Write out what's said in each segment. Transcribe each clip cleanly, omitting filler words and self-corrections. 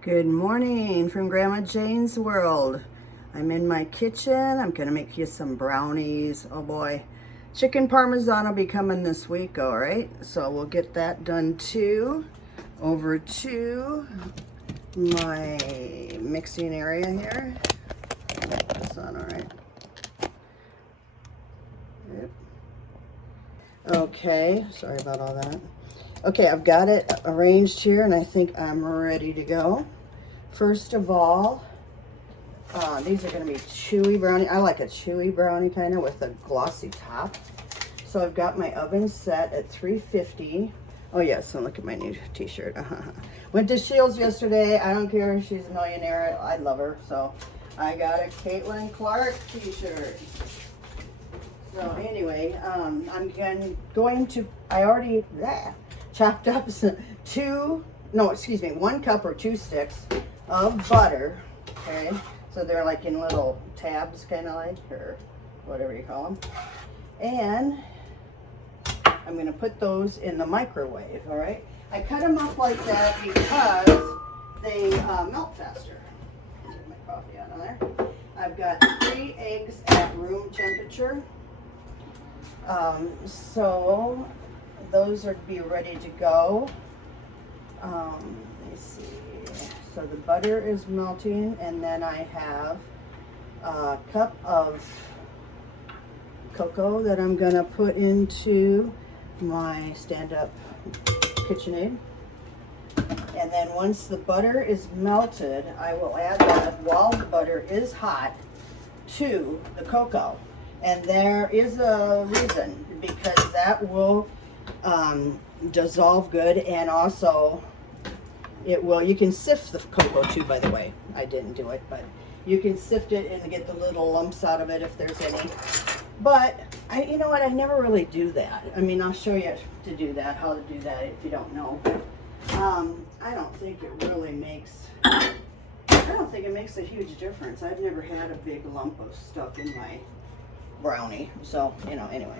Good morning from Grandma Jane's world. I'm in my kitchen. I'm gonna make you some brownies. Oh boy. Chicken parmesan will be coming this week, all right? So we'll get that done too. Over to my mixing area here. Get this on, all right? Yep. Okay, sorry about all that. Okay, I've got it arranged here and I think I'm ready to go. First of all, these are going to be chewy brownie. I like a chewy brownie kind of with a glossy top. So I've got my oven set at 350. Oh yes, and look at my new t-shirt. Went to Shields yesterday. I don't care. She's a millionaire. I love her. So I got a Caitlin Clark t-shirt. So anyway, I'm going to, I already chopped up some 1 cup or 2 sticks of butter. Okay, so they're like in little tabs, kind of like, or whatever you call them. And I'm going to put those in the microwave. All right, I cut them up like that because they melt faster. Get my coffee out of there. I've got 3 eggs at room temperature. So those are to be ready to go. Let me see. So the butter is melting, and then I have a cup of cocoa that I'm gonna put into my stand-up KitchenAid. And then once the butter is melted, I will add that while the butter is hot to the cocoa. And there is a reason, because that will dissolve good, and also it will, you can sift the cocoa too, by the way. I didn't do it, but you can sift it and get the little lumps out of it if there's any. But you know what, I never really do that. I mean, I'll show you to do that, how to do that if you don't know. I don't think it really makes, I don't think it makes a huge difference. I've never had a big lump of stuff in my brownie, so you know, anyway.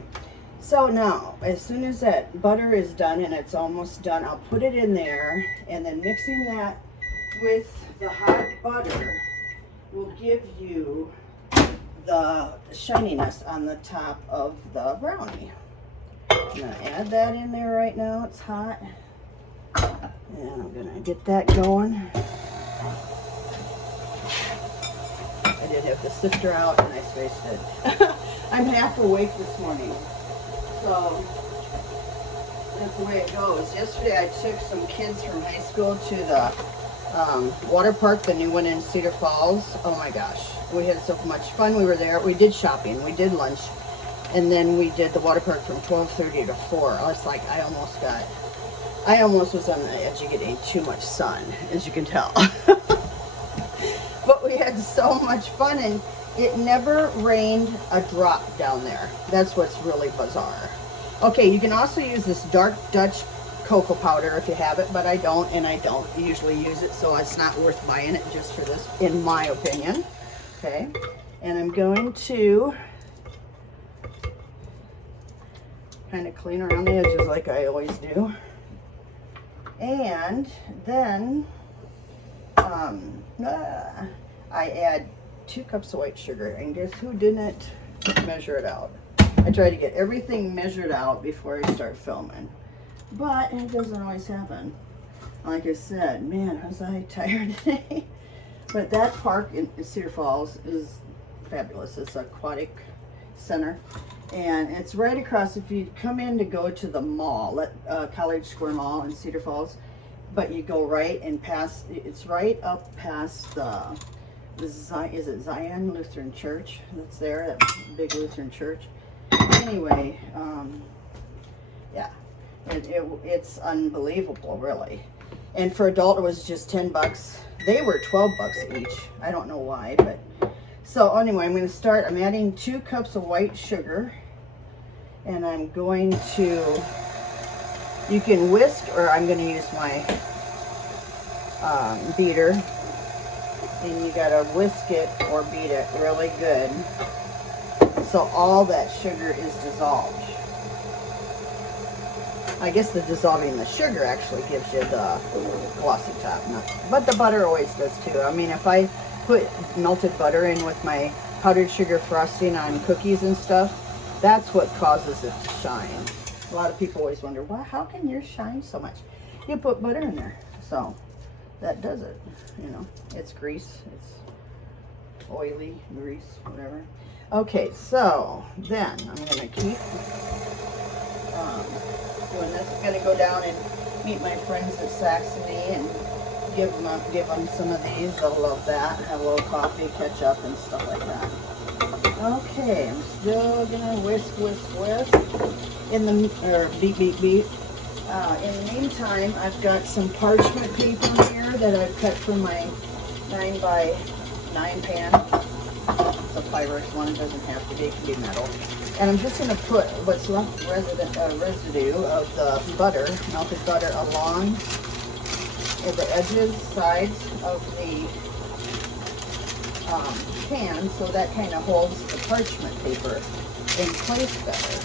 So now, as soon as that butter is done, and it's almost done, I'll put it in there, and then mixing that with the hot butter will give you the shininess on the top of the brownie. I'm gonna add that in there right now. It's hot, and I'm gonna get that going. I did have the sifter out, and I spaced it. I'm half awake this morning, so that's the way it goes. Yesterday I took some kids from high school to the water park, the new one in Cedar Falls. Oh my gosh, we had so much fun. We were there, we did shopping, we did lunch, and then we did the water park from 12:30 to 4. I was like, I almost was on the edge of getting too much sun, as you can tell. But we had so much fun, and it never rained a drop down there. That's what's really bizarre. Okay, you can also use this dark Dutch cocoa powder if you have it, but I don't, and I don't usually use it, so it's not worth buying it just for this, in my opinion. Okay, and I'm going to kind of clean around the edges like I always do. And then I add 2 cups of white sugar, and guess who didn't measure it out? I try to get everything measured out before I start filming, but it doesn't always happen. Like I said, man, was I tired today. But that park in Cedar Falls is fabulous. It's an aquatic center, and it's right across, if you come in to go to the mall, College Square Mall in Cedar Falls, but you go right and past, it's right up past the is it Zion Lutheran Church that's there, that big Lutheran church. Anyway, yeah, it's unbelievable, really. And for adult, it was just 10 bucks. They were 12 bucks each. I don't know why, but so anyway, I'm going to start. I'm adding 2 cups of white sugar, and I'm going to, you can whisk, or I'm going to use my beater. And you gotta whisk it or beat it really good so all that sugar is dissolved. I guess the dissolving the sugar actually gives you the glossy top, but the butter always does too. I mean, if I put melted butter in with my powdered sugar frosting on cookies and stuff, that's what causes it to shine. A lot of people always wonder, well, how can yours shine so much? You put butter in there, so that does it. You know, it's grease, it's oily grease, whatever. Okay, so then I'm gonna keep doing this. I'm gonna go down and meet my friends at Saxony and give them some of these. They'll love that. Have a little coffee, ketchup, and stuff like that. Okay, I'm still gonna whisk. In the beat. In the meantime, I've got some parchment paper here that I've cut from my 9x9 pan. It's a pyrex one. It doesn't have to be. It can be metal. And I'm just going to put what's left residue of the butter, melted butter, along the edges, sides of the pan, so that kind of holds the parchment paper in place better,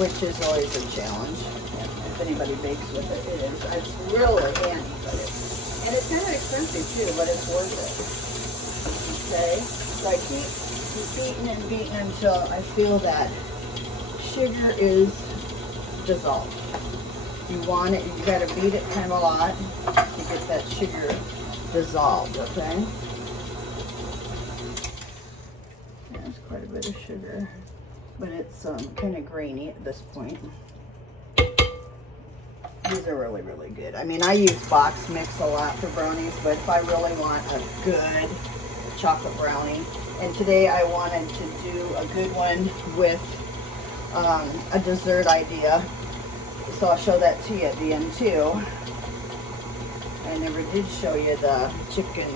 which is always a challenge. If anybody bakes with it, it is. It's really handy, and it's kind of expensive too, but it's worth it. Okay, so I keep beating until I feel that sugar is dissolved. You want it, you gotta beat it kind of a lot to get that sugar dissolved, okay? There's quite a bit of sugar, but it's kind of grainy at this point. These are really, really good. I mean, I use box mix a lot for brownies, but if I really want a good chocolate brownie, and today I wanted to do a good one with a dessert idea, so I'll show that to you at the end too. I never did show you the chicken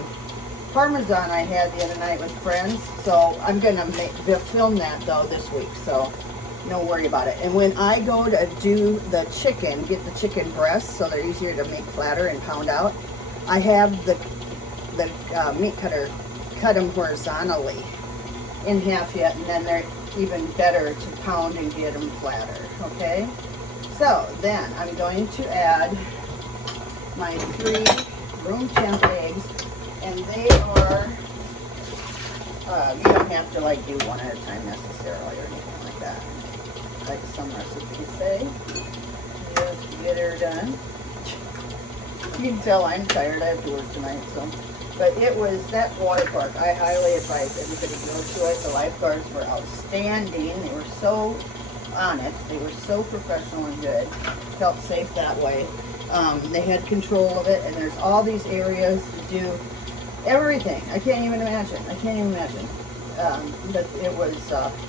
parmesan I had the other night with friends, so I'm gonna film that though this week, so don't worry about it. And when I go to do the chicken, get the chicken breasts so they're easier to make flatter and pound out, I have the meat cutter cut them horizontally in half yet, and then they're even better to pound and get them flatter, okay? So then I'm going to add my 3 room temp eggs, and they are, you don't have to like do one at a time necessarily or anything like that, like some recipes say. Just get her done. You can tell I'm tired, I have to work tonight, so. But it was that water park. I highly advise everybody go to it. The lifeguards were outstanding. They were so on it. They were so professional and good. Felt safe that way. They had control of it, and there's all these areas to do everything. I can't even imagine. But it was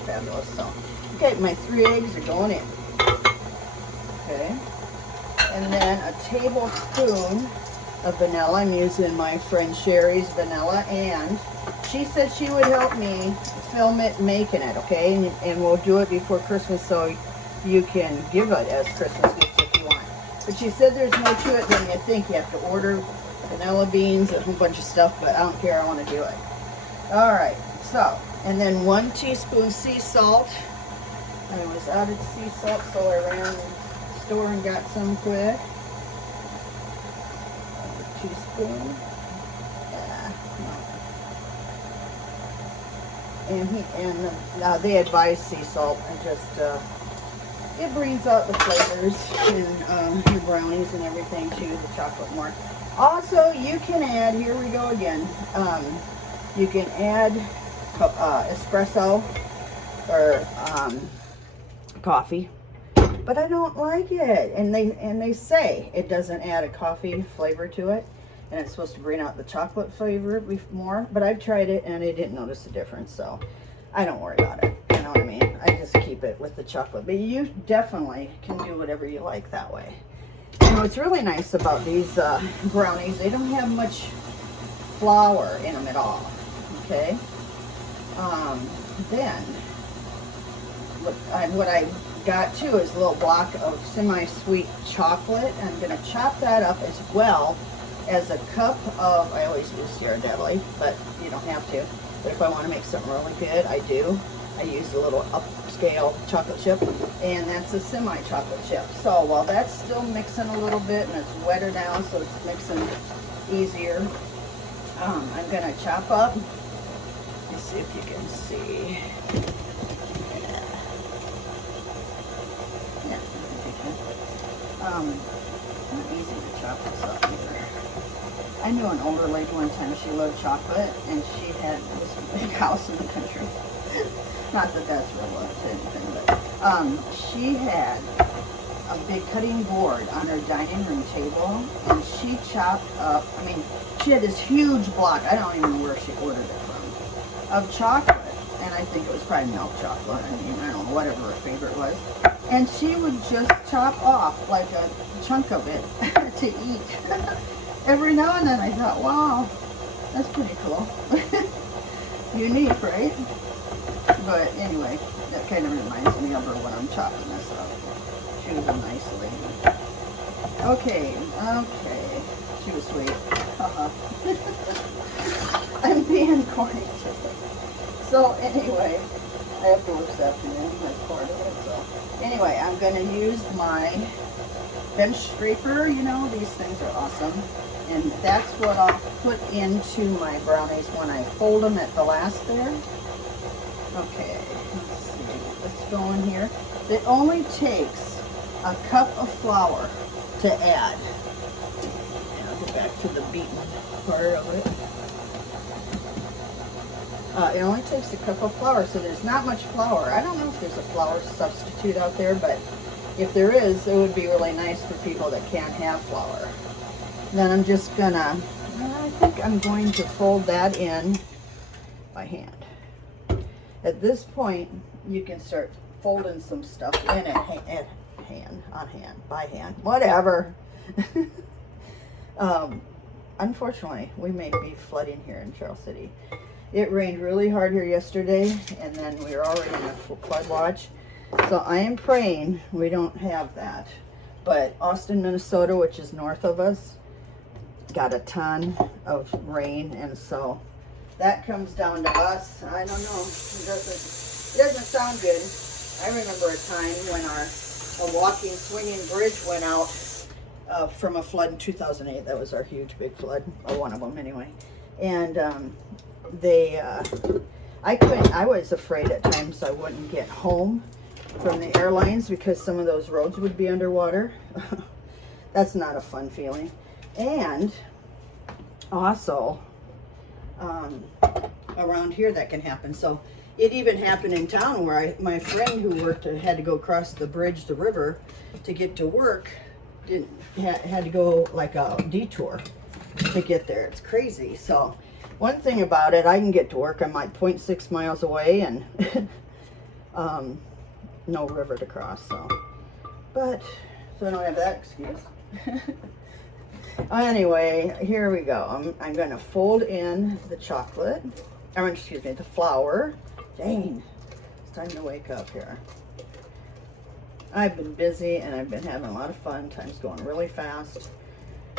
fabulous. So, okay, my 3 eggs are going in. Okay, and then a tablespoon of vanilla. I'm using my friend Sherry's vanilla, and she said she would help me film it making it, okay? And we'll do it before Christmas so you can give it as Christmas gifts if you want. But she said there's more to it than you think. You have to order vanilla beans, a whole bunch of stuff, but I don't care, I want to do it. All right, so, and then 1 teaspoon sea salt. I was out of sea salt, so I ran to the store and got some quick. Teaspoon. And they advise sea salt, and just it brings out the flavors in your brownies and everything too, the chocolate more. Also, you can add, here we go again, you can add espresso or coffee, but I don't like it, and they say it doesn't add a coffee flavor to it, and it's supposed to bring out the chocolate flavor more, but I've tried it and I didn't notice the difference, so I don't worry about it, you know what I mean? I just keep it with the chocolate, but you definitely can do whatever you like that way. You know, what's really nice about these brownies, they don't have much flour in them at all, okay? Then what I got too is a little block of semi-sweet chocolate. I'm going to chop that up as well as a cup of, I always use ghirardelli, but you don't have to. But if I want to make something really good, I do. I used a little upscale chocolate chip, and that's a semi-chocolate chip. So while that's still mixing a little bit, and it's wetter now, so it's mixing easier, I'm gonna chop up. Let's see if you can see. Yeah, not easy to chop this up either. I knew an older lady one time, she loved chocolate, and she had this big house in the country. Not that that's relevant to anything, but she had a big cutting board on her dining room table, and she chopped up, I mean, she had this huge block, I don't even know where she ordered it from, of chocolate, and I think it was probably milk chocolate, I mean, I don't know, whatever her favorite was, and she would just chop off like a chunk of it to eat. Every now and then I thought, wow, that's pretty cool. Unique, right? But anyway, that kind of reminds me of her when I'm chopping this up. She was a nice lady. Okay. She was sweet. I'm being corny today. So anyway, I have to work this afternoon. That's part of it. So anyway, I'm going to use my bench scraper. You know, these things are awesome. And that's what I'll put into my brownies when I fold them at the last there. Okay, let's see. Let's go in here. It only takes a cup of flour to add. And I'll go back to the beaten part of it. It only takes a cup of flour, so there's not much flour. I don't know if there's a flour substitute out there, but if there is, it would be really nice for people that can't have flour. Then I'm just gonna, I think I'm going to fold that in by hand. At this point, you can start folding some stuff in by hand, whatever. Unfortunately, we may be flooding here in Charles City. It rained really hard here yesterday, and then we were already in a flood watch. So I am praying we don't have that. But Austin, Minnesota, which is north of us, got a ton of rain, and so that comes down to us. I don't know. It doesn't sound good. I remember a time when a walking, swinging bridge went out from a flood in 2008. That was our huge, big flood, or one of them anyway. And I was afraid at times I wouldn't get home from the airlines because some of those roads would be underwater. That's not a fun feeling. And also, around here that can happen. So it even happened in town where my friend who worked had to go across the bridge, the river, to get to work. Had to go like a detour to get there. It's crazy. So one thing about it, I can get to work. I'm like 0.6 miles away, and no river to cross. So I don't have that excuse. Anyway, here we go. I'm going to fold in the chocolate. Excuse me, the flour. Dang, it's time to wake up here. I've been busy and I've been having a lot of fun. Time's going really fast.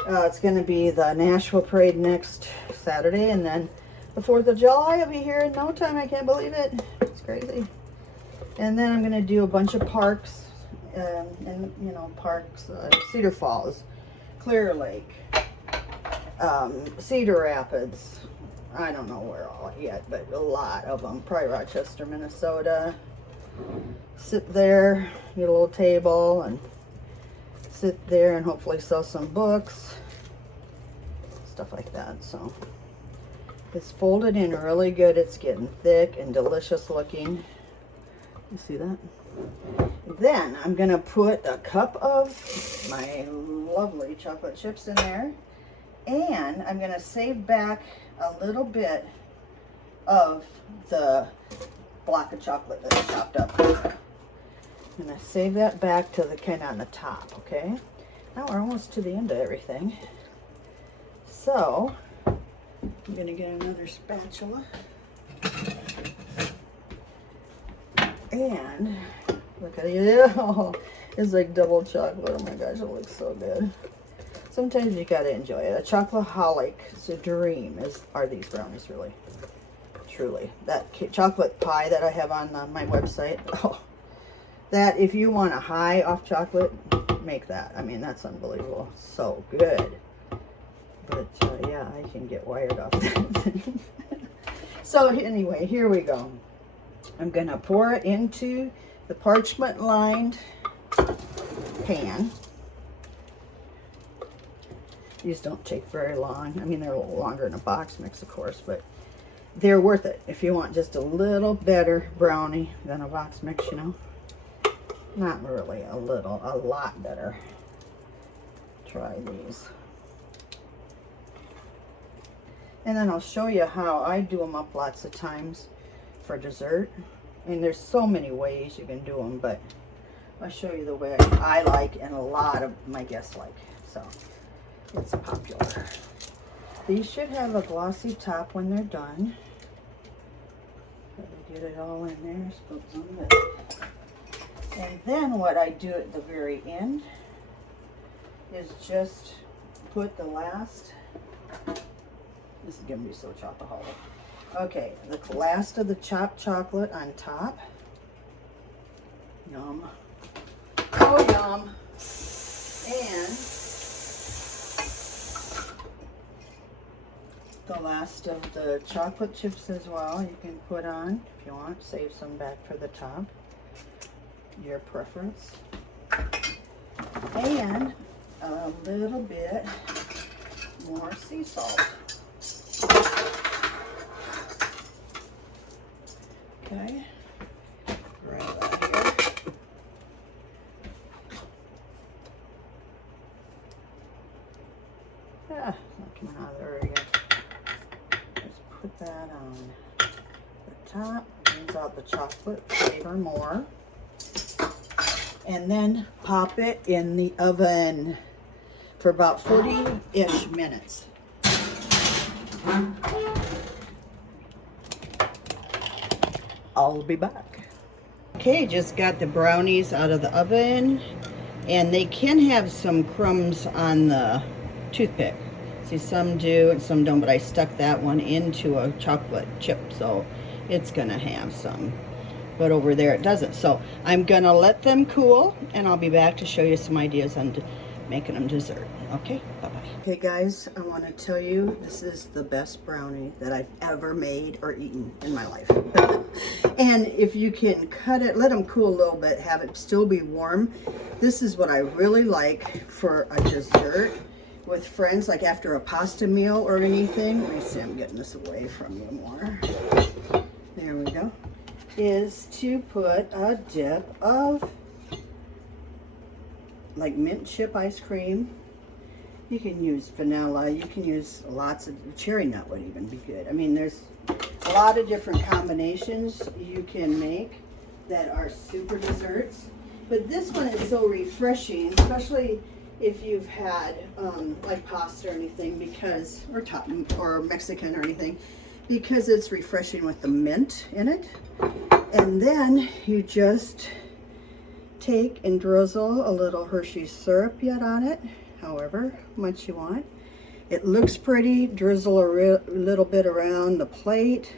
It's going to be the Nashville Parade next Saturday, and then the 4th of July will be here in no time. I can't believe it. It's crazy. And then I'm going to do a bunch of parks, Cedar Falls, Clear Lake, Cedar Rapids. I don't know where all yet, but a lot of them. Probably Rochester, Minnesota. Sit there, get a little table, and sit there and hopefully sell some books, stuff like that. So it's folded in really good. It's getting thick and delicious looking. You see that? Then I'm gonna put a cup of my lovely chocolate chips in there, and I'm gonna save back a little bit of the block of chocolate that I chopped up. I'm gonna save that back to the kind of on the top, okay? Now we're almost to the end of everything. So I'm gonna get another spatula. And look at it. Oh, it's like double chocolate. Oh my gosh, it looks so good. Sometimes you gotta enjoy it. A chocoholic, it's a dream. Are these brownies really? truly. That chocolate pie that I have on my website, oh, that if you want a high off chocolate, make that. I mean, that's unbelievable. So good. But yeah, I can get wired off that. So anyway, here we go. I'm gonna pour it into the parchment lined pan. These don't take very long. I mean, they're a little longer in a box mix, of course, but they're worth it if you want just a little better brownie than a box mix, you know. Not really a little, a lot better. Try these. And then I'll show you how I do them up lots of times for dessert. I mean, there's so many ways you can do them, but I'll show you the way I like and a lot of my guests like. So it's popular. These should have a glossy top when they're done. Let me get it all in there. And then what I do at the very end is just put the last, this is gonna be so chocoholic. Okay, the last of the chopped chocolate on top. Yum. Oh, yum. And the last of the chocolate chips as well. You can put on if you want. Save some back for the top. Your preference. And a little bit more sea salt. Okay. Grab that here. Ah, not coming out of there again. Just put that on the top. Brings out the chocolate flavor more. And then pop it in the oven for about 40-ish minutes. I'll be back. Okay, just got the brownies out of the oven, and they can have some crumbs on the toothpick. See, some do and some don't, but I stuck that one into a chocolate chip, so it's gonna have some. But over there it doesn't. So I'm gonna let them cool, and I'll be back to show you some ideas on making them dessert. Okay, bye-bye. Okay guys, I wanna tell you, this is the best brownie that I've ever made or eaten in my life. And if you can cut it, let them cool a little bit, have it still be warm. This is what I really like for a dessert with friends, like after a pasta meal or anything. Let me see, I'm getting this away from you more. There we go. Is to put a dip of like mint chip ice cream. You can use vanilla, you can use lots of, cherry nut would even be good. I mean, there's a lot of different combinations you can make that are super desserts. But this one is so refreshing, especially if you've had like pasta or anything, because, or Mexican or anything, because it's refreshing with the mint in it. And then you just take and drizzle a little Hershey's syrup yet on it, however much you want. It looks pretty. Drizzle a little bit around the plate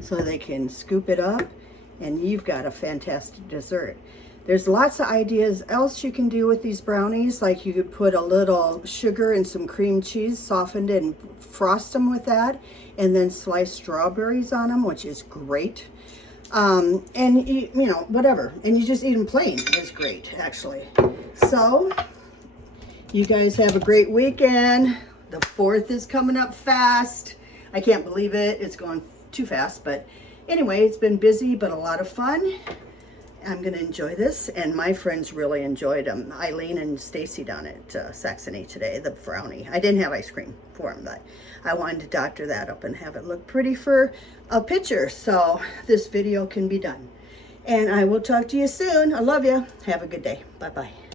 so they can scoop it up, and you've got a fantastic dessert. There's lots of ideas else you can do with these brownies. Like you could put a little sugar and some cream cheese, softened it, and frost them with that, and then slice strawberries on them, which is great. And you know, whatever, and you just eat them plain. It's great, actually. So you guys have a great weekend. The 4th is coming up fast. I can't believe it. It's going too fast, but anyway, it's been busy but a lot of fun. I'm gonna enjoy this, and my friends really enjoyed them. Eileen and Stacy down at Saxony today, the brownie. I didn't have ice cream for them, but I wanted to doctor that up and have it look pretty for a picture, so this video can be done. And I will talk to you soon. I love you. Have a good day. Bye-bye.